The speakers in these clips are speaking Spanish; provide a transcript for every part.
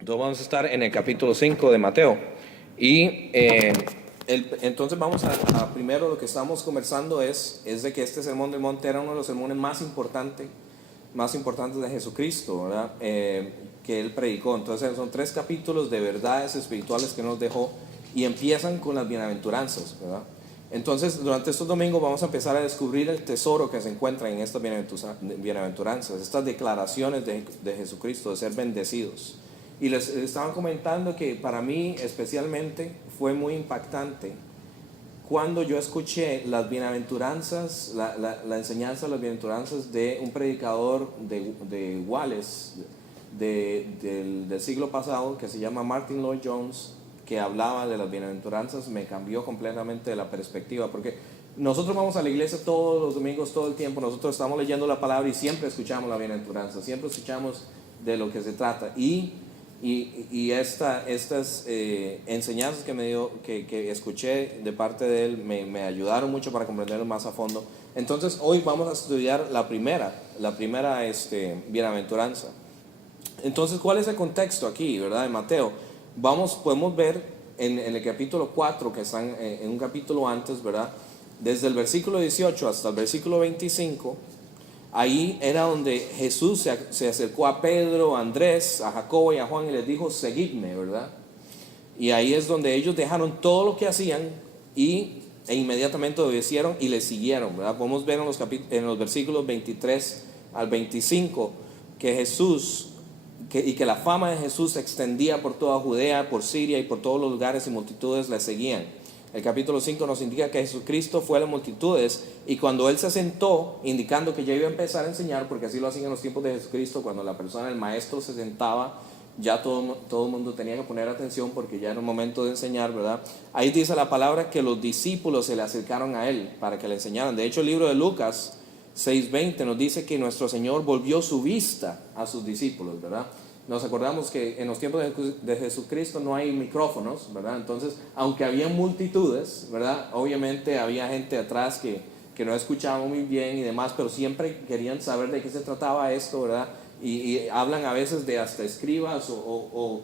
Entonces vamos a estar en el capítulo 5 de Mateo. Y entonces vamos a primero lo que estamos conversando es de que este sermón del monte era uno de los sermones más importantes de Jesucristo, ¿verdad? Que él predicó. Entonces son 3 capítulos de verdades espirituales que nos dejó y empiezan con las bienaventuranzas, ¿verdad? Entonces durante estos domingos vamos a empezar a descubrir el tesoro que se encuentra en estas bienaventuranzas, estas declaraciones de Jesucristo de ser bendecidos. Y les estaban comentando que para mí especialmente fue muy impactante cuando yo escuché las bienaventuranzas, la enseñanza de las bienaventuranzas de un predicador de Wales del siglo pasado que se llama Martin Lloyd Jones, que hablaba de las bienaventuranzas. Me cambió completamente la perspectiva, porque nosotros vamos a la iglesia todos los domingos, todo el tiempo, nosotros estamos leyendo la palabra y siempre escuchamos la bienaventuranza, siempre escuchamos de lo que se trata. Y estas enseñanzas que escuché de parte de él me ayudaron mucho para comprenderlo más a fondo. Entonces hoy vamos a estudiar la primera bienaventuranza. Entonces, ¿cuál es el contexto aquí, verdad? En Mateo podemos ver en el capítulo 4, que están en un capítulo antes, verdad, desde el versículo 18 hasta el versículo 25. Ahí era donde Jesús se acercó a Pedro, a Andrés, a Jacobo y a Juan y les dijo: seguidme, ¿verdad? Y ahí es donde ellos dejaron todo lo que hacían e inmediatamente obedecieron y le siguieron, ¿verdad? Podemos ver en los versículos 23 al 25 que que la fama de Jesús se extendía por toda Judea, por Siria y por todos los lugares, y multitudes le seguían. El capítulo 5 nos indica que Jesucristo fue a las multitudes, y cuando Él se sentó, indicando que ya iba a empezar a enseñar, porque así lo hacían en los tiempos de Jesucristo, cuando la persona, el maestro, se sentaba, ya todo el mundo tenía que poner atención porque ya era el momento de enseñar, ¿verdad? Ahí dice la palabra que los discípulos se le acercaron a Él para que le enseñaran. De hecho, el libro de Lucas 6:20 nos dice que nuestro Señor volvió su vista a sus discípulos, ¿verdad? Nos acordamos que en los tiempos de Jesucristo no hay micrófonos, ¿verdad? Entonces, aunque había multitudes, ¿verdad? Obviamente había gente atrás que no escuchaba muy bien y demás, pero siempre querían saber de qué se trataba esto, ¿verdad? Y hablan a veces de hasta escribas o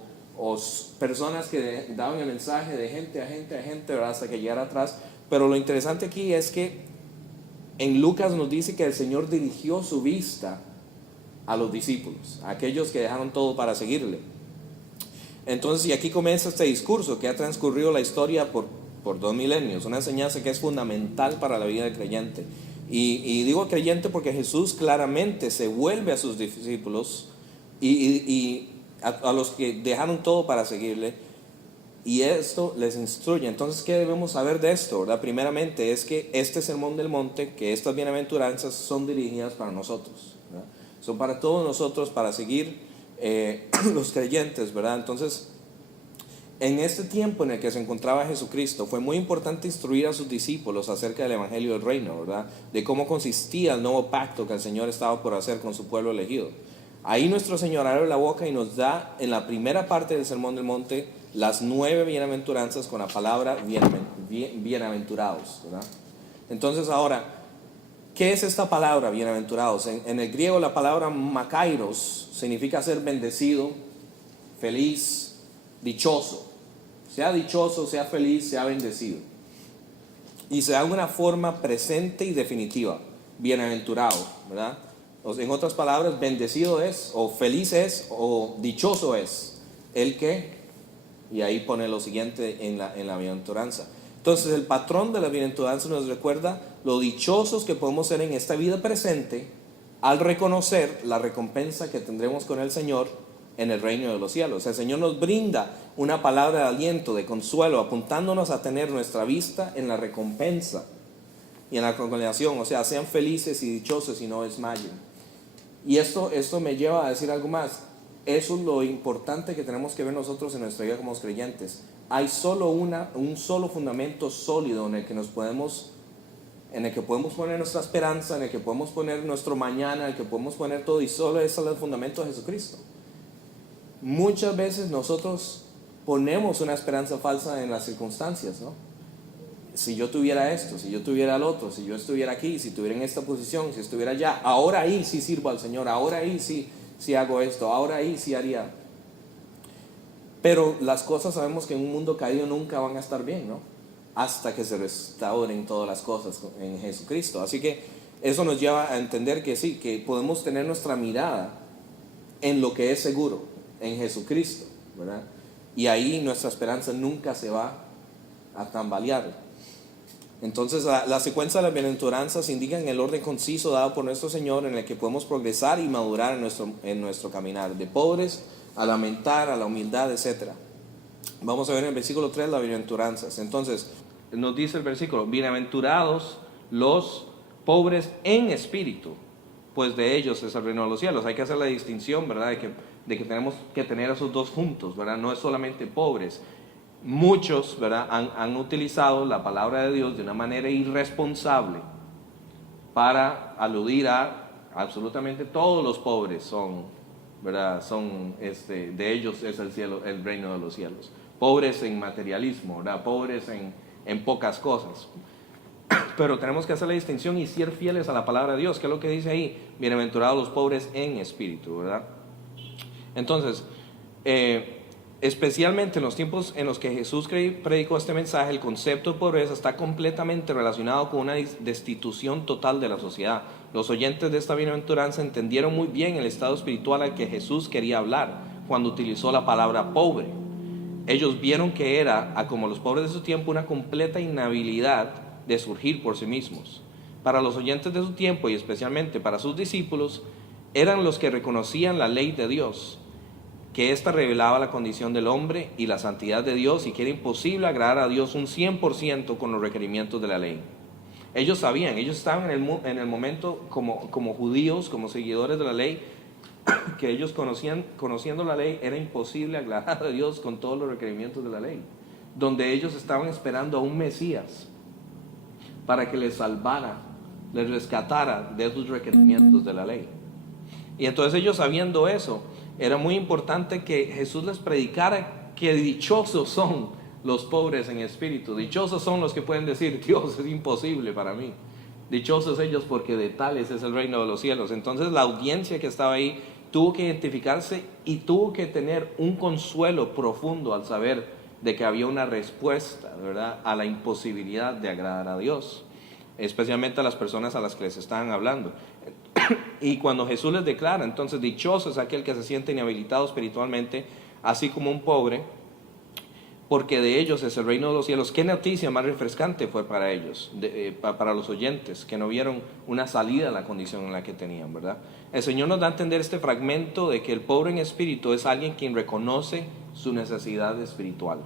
personas que daban el mensaje de gente a gente, ¿verdad? Hasta que llegara atrás. Pero lo interesante aquí es que en Lucas nos dice que el Señor dirigió su vista a los discípulos, a aquellos que dejaron todo para seguirle. Entonces, y aquí comienza este discurso que ha transcurrido la historia por 2 milenios, una enseñanza que es fundamental para la vida del creyente. Y digo creyente porque Jesús claramente se vuelve a sus discípulos y a los que dejaron todo para seguirle, y esto les instruye. Entonces, ¿qué debemos saber de esto, verdad? Primeramente es que este sermón del monte, que estas bienaventuranzas son dirigidas para nosotros, ¿verdad? Son para todos nosotros, para seguir los creyentes, ¿verdad? Entonces, en este tiempo en el que se encontraba Jesucristo, fue muy importante instruir a sus discípulos acerca del Evangelio del Reino, ¿verdad? De cómo consistía el nuevo pacto que el Señor estaba por hacer con su pueblo elegido. Ahí nuestro Señor abre la boca y nos da en la primera parte del Sermón del Monte las 9 bienaventuranzas con la palabra bienaventurados, ¿verdad? Entonces ahora, ¿qué es esta palabra bienaventurados? En el griego la palabra makairos significa ser bendecido, feliz, dichoso. Sea feliz, sea bendecido. Y se da de una forma presente y definitiva: bienaventurado, ¿verdad? En otras palabras, bendecido es, o feliz es, o dichoso es el que, y ahí pone lo siguiente en la bienaventuranza. Entonces, el patrón de la bienaventuranza nos recuerda lo dichosos que podemos ser en esta vida presente al reconocer la recompensa que tendremos con el Señor en el reino de los cielos. El Señor nos brinda una palabra de aliento, de consuelo, apuntándonos a tener nuestra vista en la recompensa y en la congregación. O sea, sean felices y dichosos y no desmayen. Y esto me lleva a decir algo más. Eso es lo importante que tenemos que ver nosotros en nuestra vida como creyentes. Hay solo un solo fundamento sólido en el que podemos poner nuestra esperanza, en el que podemos poner nuestro mañana, en el que podemos poner todo, y solo ese es el fundamento de Jesucristo. Muchas veces nosotros ponemos una esperanza falsa en las circunstancias, ¿no? Si yo tuviera esto, si yo tuviera lo otro, si yo estuviera aquí, si estuviera en esta posición, si estuviera allá, ahora ahí sí sirvo al Señor, ahora ahí sí hago esto, ahora ahí sí haría. Pero las cosas sabemos que en un mundo caído nunca van a estar bien, ¿no? Hasta que se restauren todas las cosas en Jesucristo. Así que eso nos lleva a entender que sí, que podemos tener nuestra mirada en lo que es seguro, en Jesucristo, ¿verdad? Y ahí nuestra esperanza nunca se va a tambalear. Entonces la secuencia de las bienaventuranzas indican el orden conciso dado por nuestro Señor en el que podemos progresar y madurar en nuestro caminar, de pobres a lamentar, a la humildad, etc. Vamos a ver en el versículo 3 las bienaventuranzas. Entonces nos dice el versículo: bienaventurados los pobres en espíritu, pues de ellos es el reino de los cielos. Hay que hacer la distinción, ¿verdad? De que tenemos que tener esos dos juntos, ¿verdad? No es solamente pobres. Muchos, ¿verdad?, han utilizado la palabra de Dios de una manera irresponsable para aludir a absolutamente todos los pobres son, ¿verdad? De ellos es el cielo, el reino de los cielos. Pobres en materialismo, ¿verdad? Pobres en pocas cosas. Pero tenemos que hacer la distinción y ser fieles a la palabra de Dios. ¿Qué es lo que dice ahí? Bienaventurados los pobres en espíritu, ¿verdad? Entonces, especialmente en los tiempos en los que Jesús predicó este mensaje, el concepto de pobreza está completamente relacionado con una destitución total de la sociedad. Los oyentes de esta bienaventuranza entendieron muy bien el estado espiritual al que Jesús quería hablar cuando utilizó la palabra pobre. Ellos vieron que era, como los pobres de su tiempo, una completa inhabilidad de surgir por sí mismos. Para los oyentes de su tiempo y especialmente para sus discípulos, eran los que reconocían la ley de Dios, que ésta revelaba la condición del hombre y la santidad de Dios, y que era imposible agradar a Dios un 100% con los requerimientos de la ley. Ellos sabían, ellos estaban en el momento como judíos, como seguidores de la ley, que ellos conociendo la ley, era imposible agradar a Dios con todos los requerimientos de la ley, donde ellos estaban esperando a un Mesías para que les salvara, les rescatara de esos requerimientos de la ley. Y entonces ellos, sabiendo eso, era muy importante que Jesús les predicara que dichosos son los pobres en espíritu, dichosos son los que pueden decir: Dios, es imposible para mí. Dichosos ellos porque de tales es el reino de los cielos. Entonces la audiencia que estaba ahí tuvo que identificarse y tuvo que tener un consuelo profundo al saber de que había una respuesta, ¿verdad?, a la imposibilidad de agradar a Dios, especialmente a las personas a las que les estaban hablando. Y cuando Jesús les declara, entonces, dichoso es aquel que se siente inhabilitado espiritualmente, así como un pobre, porque de ellos es el reino de los cielos. Qué noticia más refrescante fue para ellos, para los oyentes, que no vieron una salida a la condición en la que tenían, ¿verdad? El Señor nos da a entender este fragmento de que el pobre en espíritu es alguien quien reconoce su necesidad espiritual,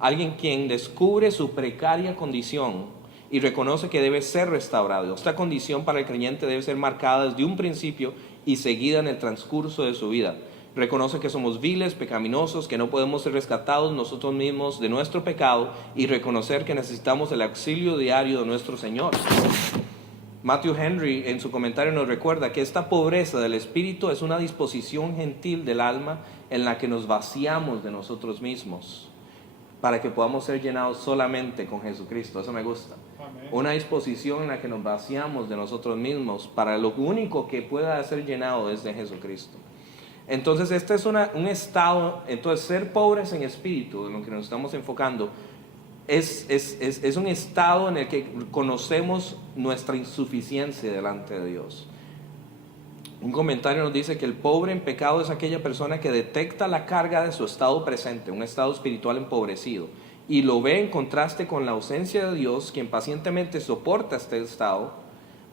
alguien quien descubre su precaria condición y reconoce que debe ser restaurado. Esta condición para el creyente debe ser marcada desde un principio y seguida en el transcurso de su vida. Reconoce que somos viles, pecaminosos, que no podemos ser rescatados nosotros mismos de nuestro pecado, y reconocer que necesitamos el auxilio diario de nuestro Señor. Matthew Henry en su comentario nos recuerda que esta pobreza del espíritu es una disposición gentil del alma en la que nos vaciamos de nosotros mismos para que podamos ser llenados solamente con Jesucristo. Eso me gusta. Amén. Una disposición en la que nos vaciamos de nosotros mismos para lo único que pueda ser llenado es de Jesucristo. Entonces este es un estado. Entonces ser pobres en espíritu, en lo que nos estamos enfocando, es un estado en el que conocemos nuestra insuficiencia delante de Dios. Un comentario nos dice que el pobre en pecado es aquella persona que detecta la carga de su estado presente, un estado espiritual empobrecido, y lo ve en contraste con la ausencia de Dios, quien pacientemente soporta este estado,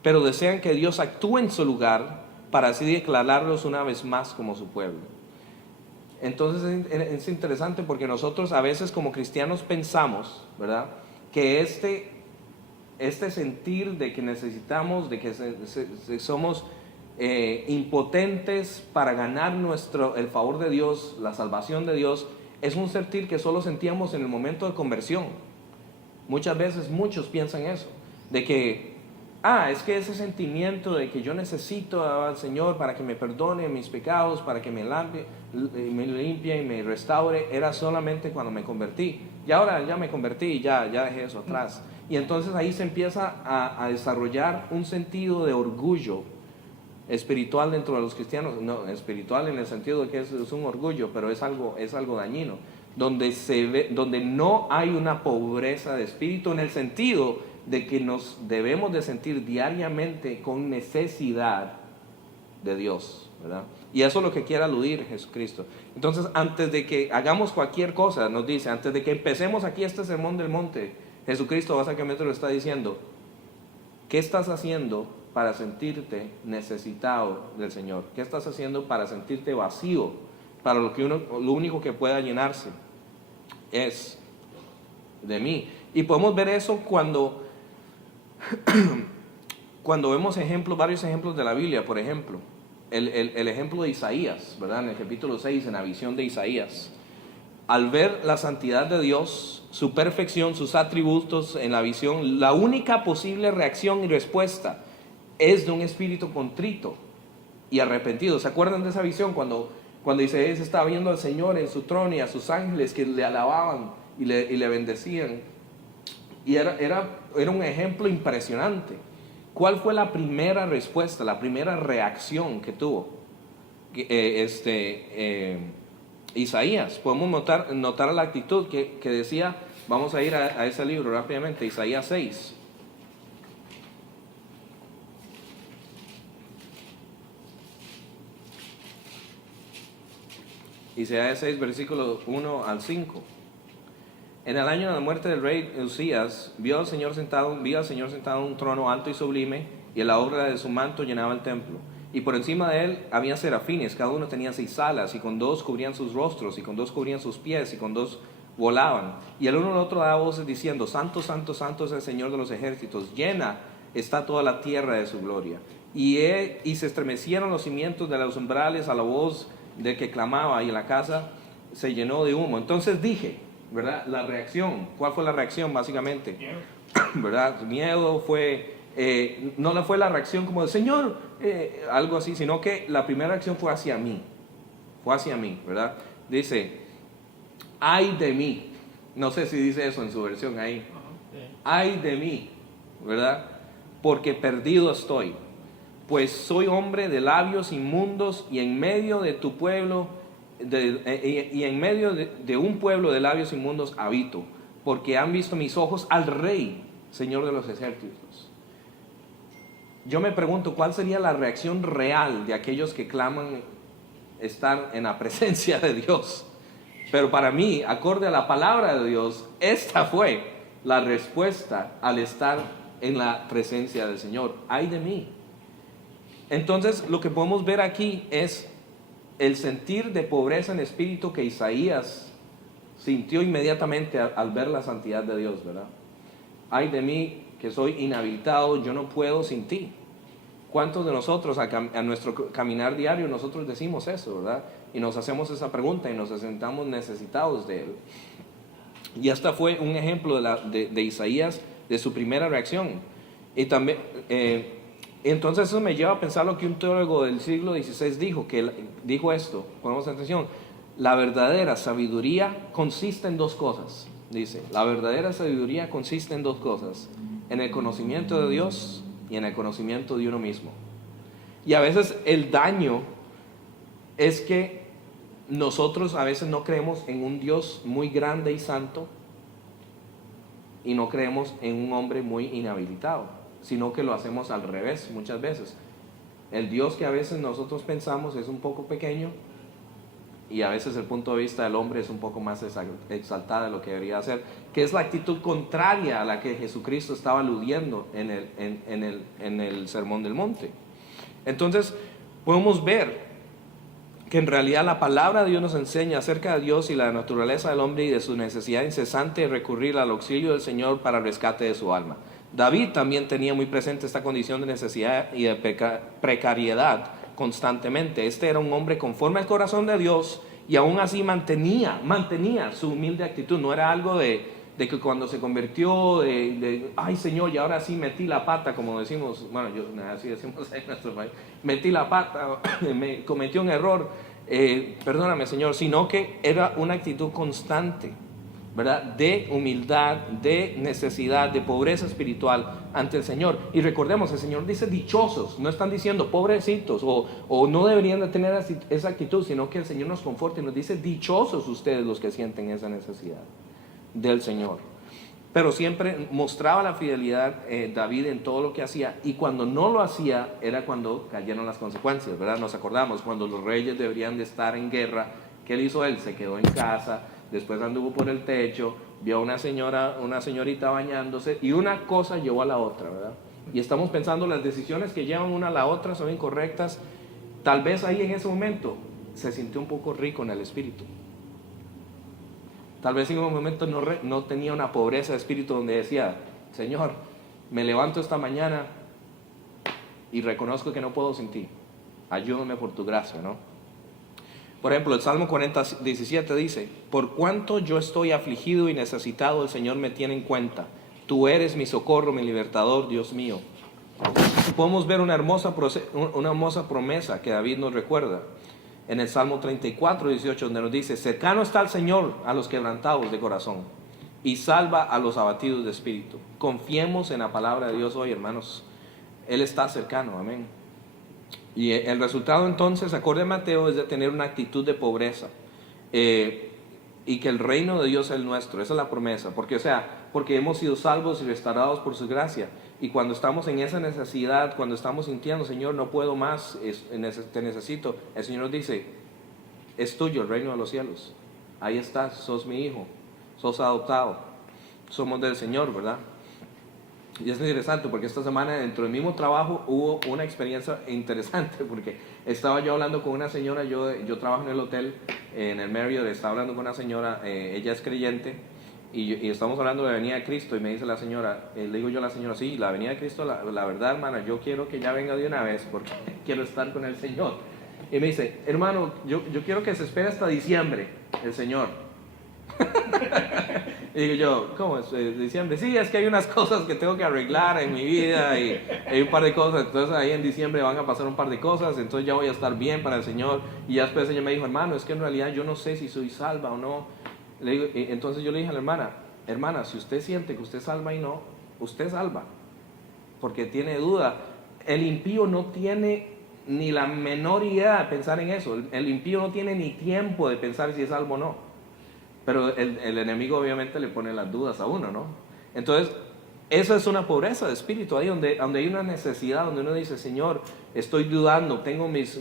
pero desean que Dios actúe en su lugar para así declararlos una vez más como su pueblo. Entonces es interesante porque nosotros a veces como cristianos pensamos, ¿verdad?, que este sentir de que necesitamos, de que somos impotentes para ganar el favor de Dios, la salvación de Dios, es un sentir que solo sentíamos en el momento de conversión. Muchas veces muchos piensan eso, de que es que ese sentimiento de que yo necesito al Señor para que me perdone mis pecados, para que me limpie y me restaure, era solamente cuando me convertí. Y ahora ya me convertí y ya dejé eso atrás. Y entonces ahí se empieza a desarrollar un sentido de orgullo espiritual dentro de los cristianos. No espiritual en el sentido de que es un orgullo, pero es algo dañino. donde no hay una pobreza de espíritu, en el sentido de que nos debemos de sentir diariamente con necesidad de Dios, ¿verdad? Y eso es lo que quiere aludir Jesucristo. Entonces, antes de que hagamos cualquier cosa, nos dice, antes de que empecemos aquí este sermón del monte, Jesucristo básicamente lo está diciendo: ¿qué estás haciendo para sentirte necesitado del Señor? ¿Qué estás haciendo para sentirte vacío? Para lo único que pueda llenarse es de mí. Y podemos ver eso cuando vemos varios ejemplos de la Biblia. Por ejemplo, el ejemplo de Isaías, ¿verdad? En el capítulo 6, en la visión de Isaías, al ver la santidad de Dios, su perfección, sus atributos en la visión, la única posible reacción y respuesta es de un espíritu contrito y arrepentido. ¿Se acuerdan de esa visión cuando Isaías estaba viendo al Señor en su trono y a sus ángeles que le alababan y le bendecían? Y era un ejemplo impresionante. ¿Cuál fue la primera respuesta, la primera reacción que tuvo Isaías? Podemos notar la actitud que decía. Vamos a ir a ese libro rápidamente, Isaías 6. Isaías 6, versículos 1 al 5. En el año de la muerte del rey Usías, vi al Señor sentado en un trono alto y sublime, y la obra de su manto llenaba el templo. Y por encima de él había serafines, cada uno tenía 6 alas, y con 2 cubrían sus rostros, y con 2 cubrían sus pies, y con 2 volaban. Y el uno al otro daba voces diciendo: Santo, santo, santo es el Señor de los ejércitos, llena está toda la tierra de su gloria. Y se estremecieron los cimientos de los umbrales a la voz de que clamaba, y la casa se llenó de humo. Entonces dije, ¿verdad? La reacción, ¿cuál fue la reacción básicamente? Miedo. ¿Verdad? Miedo fue, no fue la reacción como de Señor, algo así, sino que la primera reacción fue hacia mí, ¿verdad? Dice: ay de mí. No sé si dice eso en su versión ahí. Ay de mí, ¿verdad? Porque perdido estoy, pues soy hombre de labios inmundos, y en medio de tu pueblo, en medio de un pueblo de labios inmundos habito, porque han visto mis ojos al Rey, Señor de los ejércitos. Yo me pregunto, ¿cuál sería la reacción real de aquellos que claman estar en la presencia de Dios? Pero para mí, acorde a la palabra de Dios, esta fue la respuesta al estar en la presencia del Señor. ¡Ay de mí! Entonces, lo que podemos ver aquí es el sentir de pobreza en espíritu que Isaías sintió inmediatamente al ver la santidad de Dios, ¿verdad? ¡Ay de mí, que soy inhabilitado, yo no puedo sin ti! ¿Cuántos de nosotros a nuestro caminar diario nosotros decimos eso, verdad? Y nos hacemos esa pregunta y nos sentamos necesitados de Él. Y esta fue un ejemplo de Isaías, de su primera reacción. Y también, entonces eso me lleva a pensar lo que un teólogo del siglo XVI dijo esto, ponemos atención: la verdadera sabiduría consiste en 2 cosas. Dice, la verdadera sabiduría consiste en 2 cosas: en el conocimiento de Dios y en el conocimiento de uno mismo. Y a veces el daño es que nosotros a veces no creemos en un Dios muy grande y santo, y no creemos en un hombre muy inhabilitado, sino que lo hacemos al revés muchas veces. El Dios que a veces nosotros pensamos es un poco pequeño, y a veces el punto de vista del hombre es un poco más exaltado de lo que debería ser, que es la actitud contraria a la que Jesucristo estaba aludiendo en el Sermón del Monte. Entonces podemos ver que en realidad la palabra de Dios nos enseña acerca de Dios y la naturaleza del hombre, y de su necesidad incesante de recurrir al auxilio del Señor para el rescate de su alma. David también tenía muy presente esta condición de necesidad y de precariedad constantemente. Este era un hombre conforme al corazón de Dios, y aún así mantenía su humilde actitud. No era algo de que cuando se convirtió, ay Señor, y ahora sí metí la pata, como decimos, bueno, así decimos en nuestro país, metí la pata, me cometí un error, perdóname Señor, sino que era una actitud constante ¿verdad? De humildad, de necesidad, de pobreza espiritual ante el Señor. Y recordemos, el Señor dice dichosos, no están diciendo pobrecitos o no deberían de tener esa actitud, sino que el Señor nos conforta y nos dice dichosos ustedes los que sienten esa necesidad del Señor. Pero siempre mostraba la fidelidad David en todo lo que hacía, y cuando no lo hacía era cuando cayeron las consecuencias, ¿verdad? Nos acordamos cuando los reyes deberían de estar en guerra, ¿qué le hizo él? Se quedó en casa, después anduvo por el techo, vio a una señorita bañándose, y una cosa llevó a la otra, ¿verdad? Y estamos pensando, las decisiones que llevan una a la otra son incorrectas. Tal vez ahí en ese momento se sintió un poco rico en el espíritu. Tal vez en un momento no tenía una pobreza de espíritu donde decía, Señor, me levanto esta mañana y reconozco que no puedo sin ti. Ayúdame por tu gracia, ¿no? Por ejemplo, el Salmo 40:17 dice, por cuanto yo estoy afligido y necesitado, el Señor me tiene en cuenta. Tú eres mi socorro, mi libertador, Dios mío. Podemos ver una hermosa promesa que David nos recuerda en el Salmo 34:18, donde nos dice, cercano está el Señor a los quebrantados de corazón y salva a los abatidos de espíritu. Confiemos en la palabra de Dios hoy, hermanos. Él está cercano, amén. Y el resultado entonces, acorde a Mateo, es de tener una actitud de pobreza, y que el reino de Dios es el nuestro. Esa es la promesa, porque hemos sido salvos y restaurados por su gracia. Y cuando estamos en esa necesidad, cuando estamos sintiendo, Señor, no puedo más, te necesito, el Señor nos dice, es tuyo el reino de los cielos. Ahí estás, sos mi hijo, sos adoptado, somos del Señor, ¿verdad? Y es interesante porque esta semana dentro del mismo trabajo hubo una experiencia interesante, porque estaba yo hablando con una señora, yo trabajo en el hotel, en el Marriott, estaba hablando con una señora, ella es creyente, y estamos hablando de la venida de Cristo, y me dice la señora, le digo yo a la señora, sí, la venida de Cristo, la verdad, hermana, yo quiero que ya venga de una vez, porque quiero estar con el Señor. Y me dice, hermano, yo quiero que se espere hasta diciembre, el Señor. Y digo yo, ¿cómo es? Diciembre, sí, es que hay unas cosas que tengo que arreglar en mi vida y hay un par de cosas, entonces ahí en diciembre van a pasar un par de cosas, entonces ya voy a estar bien para el Señor. Y ya después ella me dijo, hermano, es que en realidad yo no sé si soy salva o no. Le digo, entonces yo le dije a la hermana, si usted siente que usted salva y no, usted salva, porque tiene duda. El impío no tiene ni la menor idea de pensar en eso, el impío no tiene ni tiempo de pensar si es salvo o no. Pero el enemigo obviamente le pone las dudas a uno, ¿no? Entonces, eso es una pobreza de espíritu, ahí donde hay una necesidad, donde uno dice, Señor, estoy dudando, tengo mis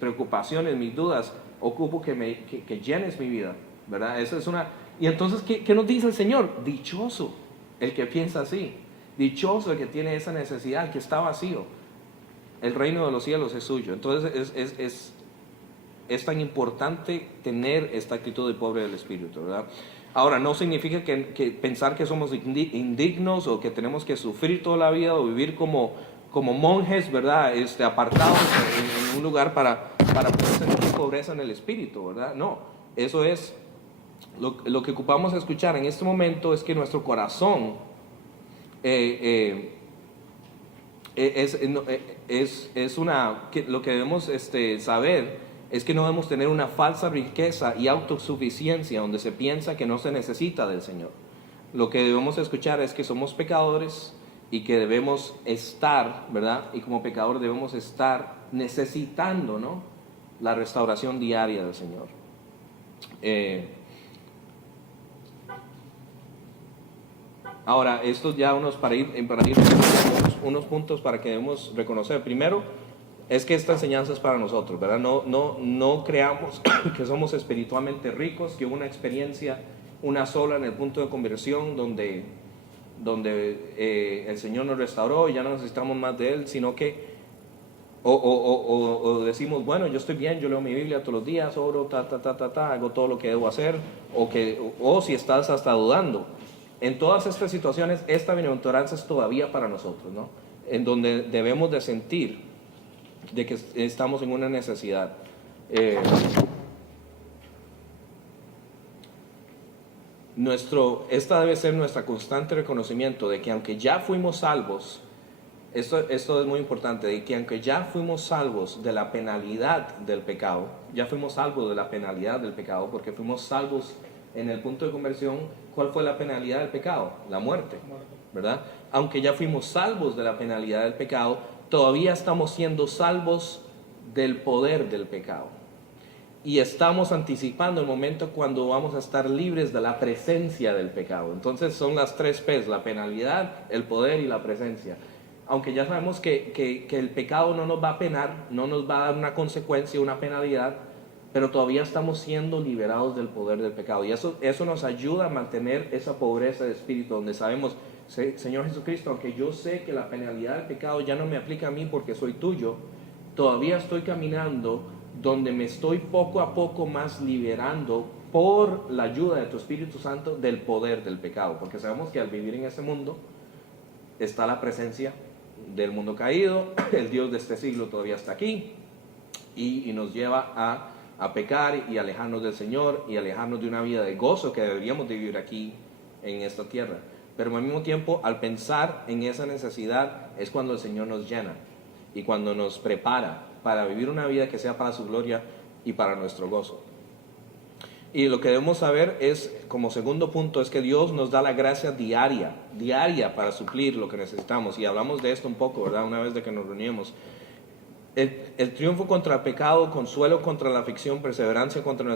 preocupaciones, mis dudas, ocupo que llenes mi vida, ¿verdad? Eso es una... Y entonces, ¿qué nos dice el Señor? Dichoso el que piensa así, dichoso el que tiene esa necesidad, el que está vacío. El reino de los cielos es suyo. Entonces, es tan importante tener esta actitud de pobre del espíritu, ¿verdad? Ahora, no significa que pensar que somos indignos o que tenemos que sufrir toda la vida o vivir como monjes, ¿verdad? Apartados en un lugar para poder tener pobreza en el espíritu, ¿verdad? No, eso es lo que ocupamos escuchar en este momento, es que nuestro corazón lo que debemos saber es que no debemos tener una falsa riqueza y autosuficiencia donde se piensa que no se necesita del Señor. Lo que debemos escuchar es que somos pecadores y que debemos estar, ¿verdad? Y como pecador debemos estar necesitando, ¿no?, la restauración diaria del Señor. Ahora, estos ya para ir unos puntos para que debemos reconocer. Primero, es que esta enseñanza es para nosotros, ¿verdad? No creamos que somos espiritualmente ricos, que hubo una experiencia, una sola en el punto de conversión, donde el Señor nos restauró y ya no necesitamos más de Él, sino que o decimos, bueno, yo estoy bien, yo leo mi Biblia todos los días, oro, hago todo lo que debo hacer, o si estás hasta dudando. En todas estas situaciones, esta bienaventuranza es todavía para nosotros, ¿no? En donde debemos de sentir de que estamos en una necesidad. Esta debe ser nuestro constante reconocimiento de que aunque ya fuimos salvos, esto es muy importante, de que aunque ya fuimos salvos de la penalidad del pecado, ya fuimos salvos de la penalidad del pecado, porque fuimos salvos en el punto de conversión, ¿cuál fue la penalidad del pecado? La muerte, ¿verdad? Aunque ya fuimos salvos de la penalidad del pecado, todavía estamos siendo salvos del poder del pecado. Y estamos anticipando el momento cuando vamos a estar libres de la presencia del pecado. Entonces son las 3 P's: la penalidad, el poder y la presencia. Aunque ya sabemos que el pecado no nos va a penar, no nos va a dar una consecuencia, una penalidad, pero todavía estamos siendo liberados del poder del pecado. Y eso nos ayuda a mantener esa pobreza de espíritu, donde sabemos, Señor Jesucristo, aunque yo sé que la penalidad del pecado ya no me aplica a mí porque soy tuyo, todavía estoy caminando donde me estoy poco a poco más liberando por la ayuda de tu Espíritu Santo del poder del pecado. Porque sabemos que al vivir en este mundo está la presencia del mundo caído, el Dios de este siglo todavía está aquí y nos lleva a pecar y alejarnos del Señor y alejarnos de una vida de gozo que deberíamos de vivir aquí en esta tierra. Pero al mismo tiempo, al pensar en esa necesidad, es cuando el Señor nos llena y cuando nos prepara para vivir una vida que sea para su gloria y para nuestro gozo. Y lo que debemos saber es, como segundo punto, es que Dios nos da la gracia diaria para suplir lo que necesitamos. Y hablamos de esto un poco, ¿verdad? Una vez de que nos reunimos. El triunfo contra el pecado, consuelo contra la aflicción, perseverancia contra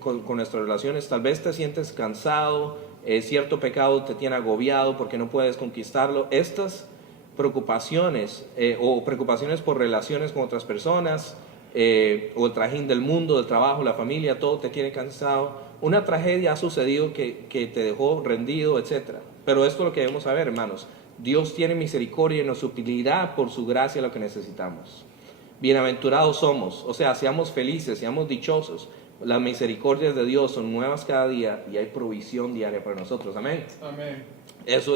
con nuestras relaciones. Tal vez te sientes cansado, cierto pecado te tiene agobiado porque no puedes conquistarlo. Estas preocupaciones o preocupaciones por relaciones con otras personas, o el trajín del mundo, del trabajo, la familia, todo te tiene cansado. Una tragedia ha sucedido que te dejó rendido, etc. Pero esto es lo que debemos saber, hermanos. Dios tiene misericordia y nos suplirá por su gracia lo que necesitamos. Bienaventurados somos, o sea, seamos felices, seamos dichosos. Las misericordias de Dios son nuevas cada día y hay provisión diaria para nosotros. Amén. Amén. Eso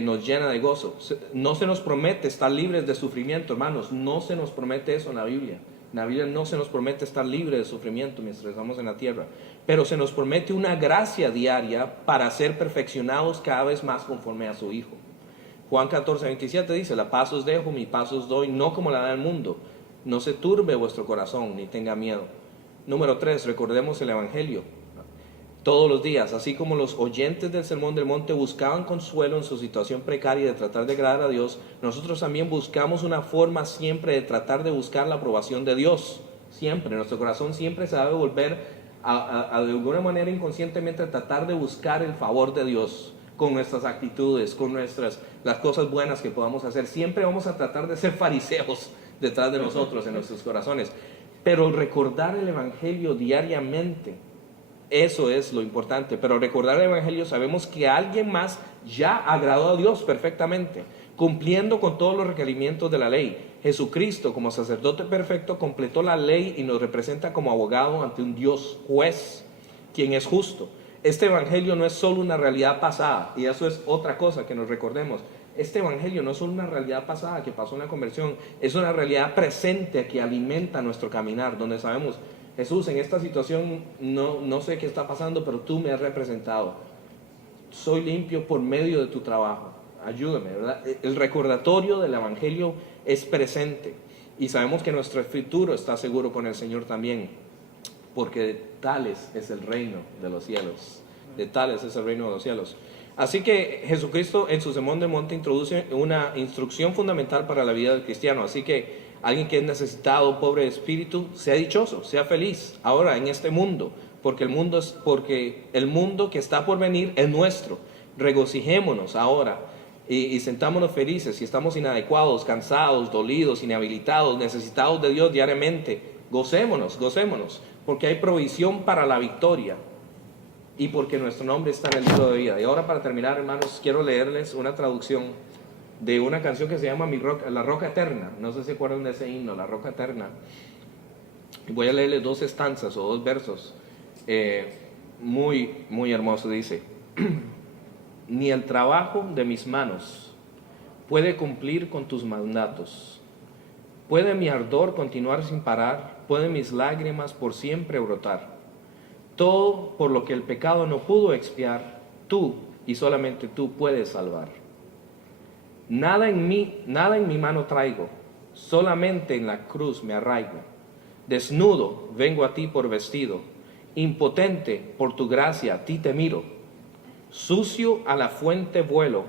nos llena de gozo. No se nos promete estar libres de sufrimiento, hermanos. No se nos promete eso en la Biblia. En la Biblia no se nos promete estar libres de sufrimiento mientras estamos en la tierra. Pero se nos promete una gracia diaria para ser perfeccionados cada vez más conforme a su Hijo. Juan 14:27 dice: la paz os dejo, mi paz os doy, no como la da el mundo. No se turbe vuestro corazón, ni tenga miedo. Número 3, recordemos el Evangelio. Todos los días, así como los oyentes del Sermón del Monte buscaban consuelo en su situación precaria de tratar de agradar a Dios, nosotros también buscamos una forma siempre de tratar de buscar la aprobación de Dios. Siempre, nuestro corazón siempre se debe volver a de alguna manera inconscientemente tratar de buscar el favor de Dios con nuestras actitudes, con las cosas buenas que podamos hacer. Siempre vamos a tratar de ser fariseos detrás de nosotros en nuestros corazones. Pero recordar el Evangelio diariamente, eso es lo importante. Pero recordar el Evangelio, sabemos que alguien más ya agradó a Dios perfectamente, cumpliendo con todos los requerimientos de la ley. Jesucristo, como sacerdote perfecto, completó la ley y nos representa como abogado ante un Dios juez, quien es justo. Este Evangelio no es solo una realidad pasada, y eso es otra cosa que nos recordemos. Este Evangelio no es solo una realidad pasada que pasó en la conversión, es una realidad presente que alimenta nuestro caminar, donde sabemos: Jesús, en esta situación no sé qué está pasando, pero tú me has representado. Soy limpio por medio de tu trabajo. Ayúdame, ¿verdad? El recordatorio del Evangelio es presente. Y sabemos que nuestro futuro está seguro con el Señor también. Porque de tales es el reino de los cielos. De tales es el reino de los cielos. Así que Jesucristo en su Sermón del Monte introduce una instrucción fundamental para la vida del cristiano. Así que alguien que es necesitado, pobre de espíritu, sea dichoso, sea feliz ahora en este mundo, porque el mundo que está por venir es nuestro. Regocijémonos ahora y sentámonos felices. Si estamos inadecuados, cansados, dolidos, inhabilitados, necesitados de Dios diariamente, gocémonos, porque hay provisión para la victoria y porque nuestro nombre está en el libro de vida. Y ahora, para terminar, hermanos, quiero leerles una traducción de una canción que se llama La Roca Eterna. No sé si se acuerdan de ese himno, La Roca Eterna. Voy a leerles 2 estanzas o 2 versos. Muy, muy hermoso. Dice: ni el trabajo de mis manos puede cumplir con tus mandatos. Puede mi ardor continuar sin parar, pueden mis lágrimas por siempre brotar. Todo por lo que el pecado no pudo expiar, tú y solamente tú puedes salvar. Nada en mi mano traigo, solamente en la cruz me arraigo. Desnudo vengo a ti por vestido, impotente por tu gracia, a ti te miro. Sucio a la fuente vuelo,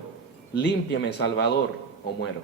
límpiame, Salvador, o muero.